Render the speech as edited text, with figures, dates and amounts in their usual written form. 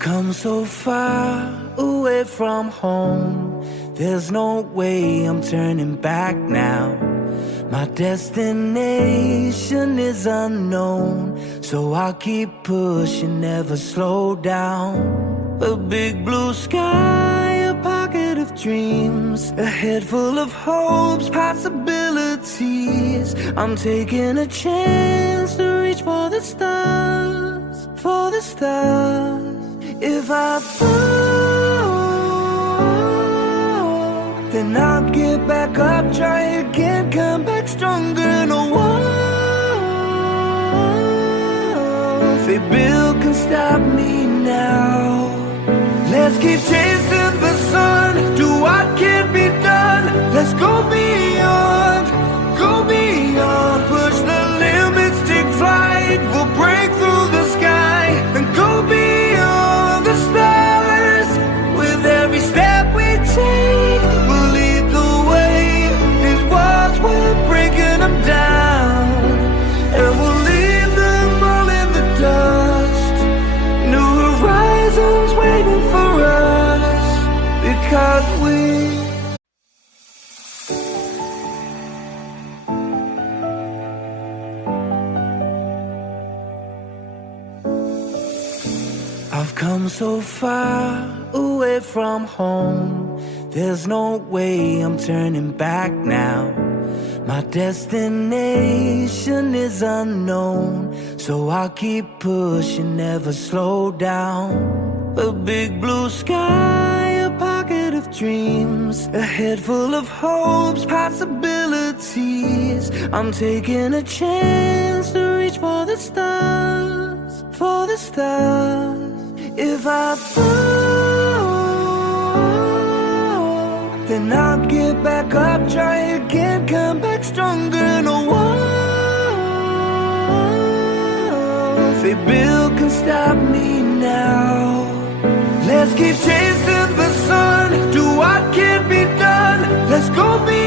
come so far away from home. There's no way I'm turning back now. My destination is unknown, so I'll keep pushing, never slow down. A big blue sky, a pocket of dreams, a head full of hopes, possibilities. I'm taking a chance to reach for the stars, for the stars. If I fall, then I'll get back up, try again, come back stronger. No walls they build can stop me now. Let's keep chasing the sun, do what can't be done. Let's go beyond, push the limits, take flight. We'll break through the sky and go beyond the stars. With every step we take, we'll lead the way. These walls, we're breaking them down, and we'll leave them all in the dust. New horizons waiting for us, because I've come so far away from home. There's no way I'm turning back now. My destination is unknown, so I'll keep pushing, never slow down. A big blue sky, a pocket of dreams, a head full of hopes, possibilities. I'm taking a chance to reach for the stars, for the stars. If I fall, then I'll get back up, try again, come back stronger. No walls they build can stop me now. Let's keep chasing the sun, do what can't be done. Let's go beyond.